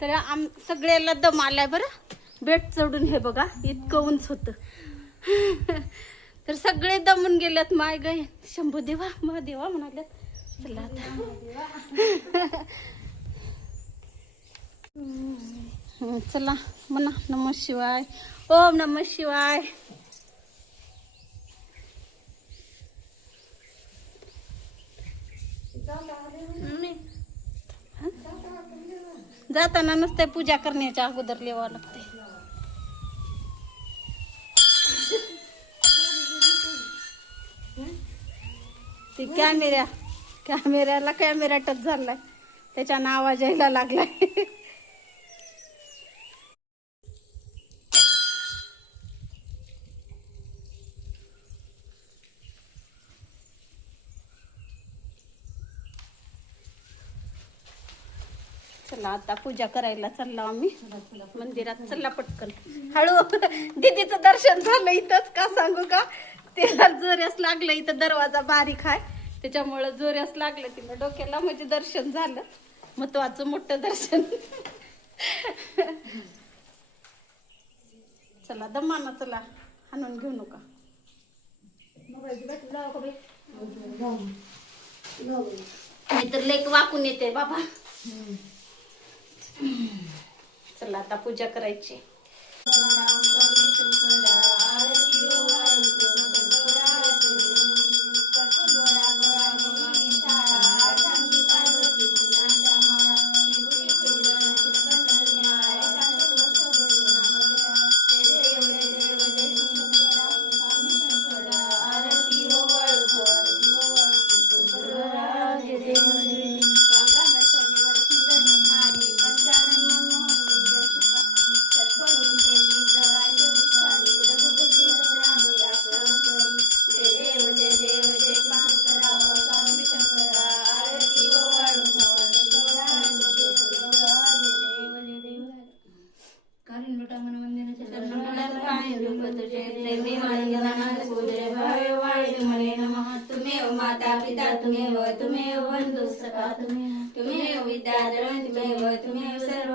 तर सगळ्याला दम आलाय बरं. बेट चढून हे बघा इतकं उंच होतं. तर सगळे दमून गेल्यात. माय गाय शंभू देवा महादेवा म्हणाल्यात. चला आता चला म्हणा नमः शिवाय. ओम नमः शिवाय. जाताना नसते पूजा करण्याच्या अगोदर लिहावं लागते. ती कॅमेऱ्याला कॅमेरा टच झालाय त्याच्यानं आवाज यायला लागलाय. चला आता पूजा करायला चाललो आम्ही मंदिरात. चला पटकन हळू. दीदीचं दर्शन झालं इथंच. का सांगू का तिला जोऱ्यास लागलं. इथं दरवाजा बारीक आहे त्याच्यामुळे जोऱ्यास लागलं तिला डोक्याला. म्हणजे दर्शन झालं महत्वाचं मोठं दर्शन. चला दमाना चला हाणून घेऊ नका. नाहीतर लेक वाकून येते बाबा. चला आता पूजा करायची. माता पिता तुम्हेव बंधु सखा तुम्हेव विद्या द्रविण तुम्हेव सर्व